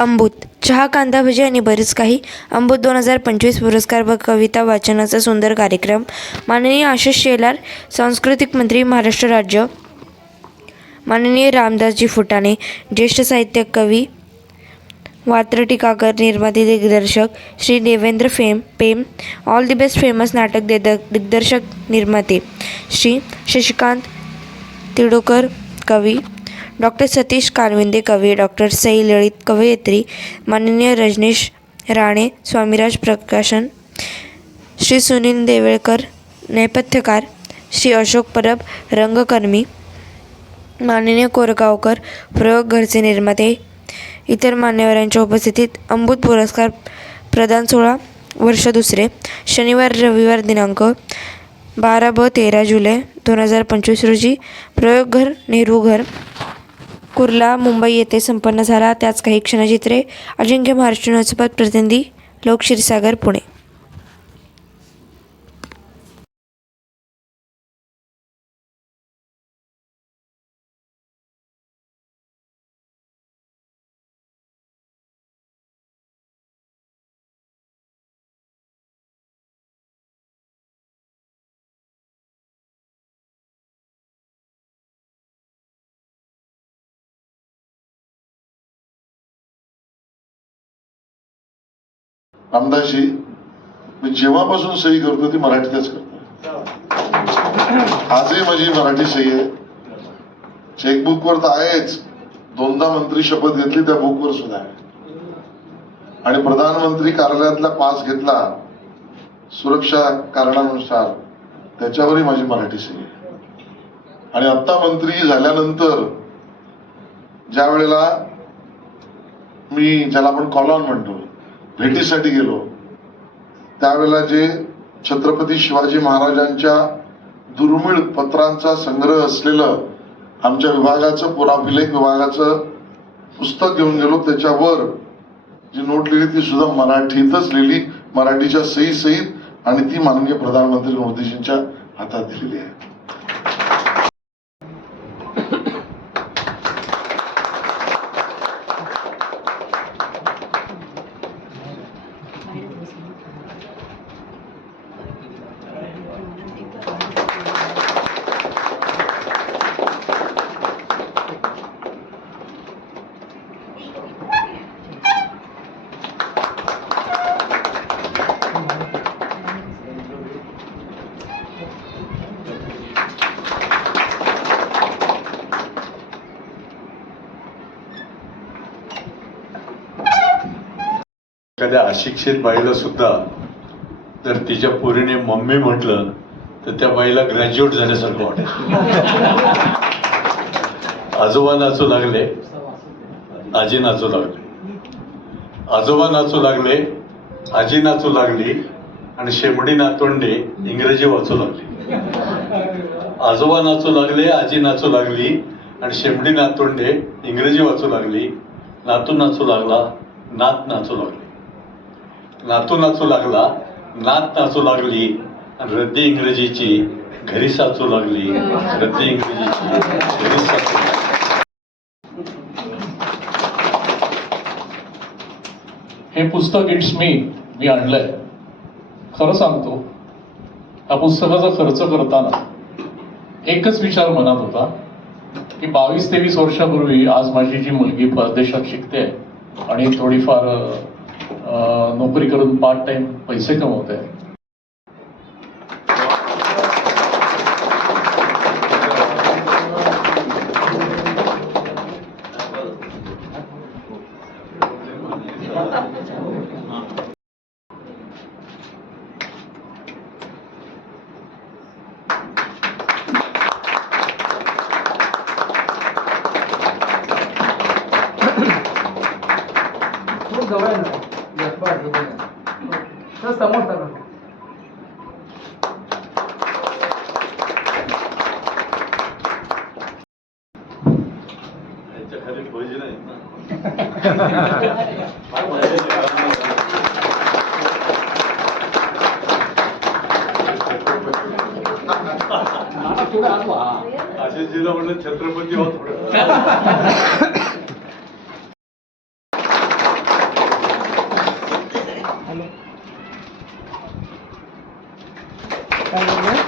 अंबूत चहा कांदा भजी आणि बरेच काही. अंबूत दोन हजार पंचवीस पुरस्कार व कविता वाचनाचा सुंदर कार्यक्रम. माननीय आशिष शेलार सांस्कृतिक मंत्री महाराष्ट्र राज्य. माननीय रामदासजी फुटाणे ज्येष्ठ साहित्य कवी. वात्र टीकाकर निर्माते दिग्दर्शक. श्री देवेंद्र फेम पेम. ऑल दी बेस्ट फेमस नाटक दिद दिग्दर्शक निर्माते. श्री शशिकांत तिडोकर कवी. डॉक्टर सतीश कानविंदे कवी डॉक्टर सई ललित कवयित्री माननीय रजनीश राणे स्वामीराज प्रकाशन श्री सुनील देवळकर नेपथ्यकार श्री अशोक परब रंगकर्मी माननीय कोरगावकर प्रयोग घरचे निर्माते इतर मान्यवरांच्या उपस्थितीत अमृत पुरस्कार प्रदान सोहळा वर्ष दुसरे शनिवार रविवार दिनांक बारा ब तेरा जुलै दोन हजार पंचवीस रोजी प्रयोगघर नेहरू घर कुर्ला मुंबई येथे संपन्न झाला. त्याच काही क्षणचित्रे अजिंक्य महाराष्ट्र नोत्सवात प्रतिनिधी लोक क्षीरसागर पुणे. रामदासजी मी जेव्हापासून सही करतो ती मराठीतच करतो. आजही माझी मराठी सही आहे. चेकबुकवर तर आहेच. दोनदा मंत्री शपथ घेतली त्या बुक वर सुद्धा आहे. आणि प्रधानमंत्री कार्यालयातला पास घेतला सुरक्षा कारणानुसार त्याच्यावरही माझी मराठी सही आहे. आणि आता मंत्री झाल्यानंतर ज्या वेळेला मी ज्याला आपण कॉलॉन म्हणतो भेटीसाठी गेलो. त्यावेळेला जे छत्रपती शिवाजी महाराजांच्या दुर्मिळ पत्रांचा संग्रह असलेलं आमच्या विभागाचं पुराभिलेख विभागाचं पुस्तक घेऊन गेलो. त्याच्यावर जी नोट लिहिली ती सुद्धा मराठीतच लिहिली. मराठीच्या सही सहित आणि ती माननीय प्रधानमंत्री मोदीजींच्या हातात दिलेली आहे. एखाद्या अशिक्षित बाईला सुद्धा जर तिच्या पोरीने मम्मी म्हटलं तर त्या बाईला ग्रॅज्युएट झाल्यासारखं वाटेल. आजोबा नाचू लागले. आजी नाचू लागले. आजोबा नाचू लागले आजी नाचू लागली आणि शेमडी नातोंडे इंग्रजी वाचू लागली. आजोबा नाचू लागले आजी नाचू लागली आणि शेमडी नातोंडे इंग्रजी वाचू लागली नातू नाचू लागला नात नाचू लागली. नातू नाचू लागला नात नाचू लागली रद्दी इंग्रजीची घरी साचू लागली रद्दी इंग्रजीची घरी साचू हे पुस्तक इट्स मी मी आणलंय. खरं सांगतो या पुस्तकाचा खर्च करताना एकच विचार मनात होता की बावीस तेवीस वर्षापूर्वी आज माझी जी मुलगी परदेशात शिकते आणि थोडीफार नोकरी करून पार्ट टाइम पैसे कमवते आहे जवळ आहे. तर समोर आलो हा आशिषजीला म्हणलं छत्रपती हो பாருங்கள்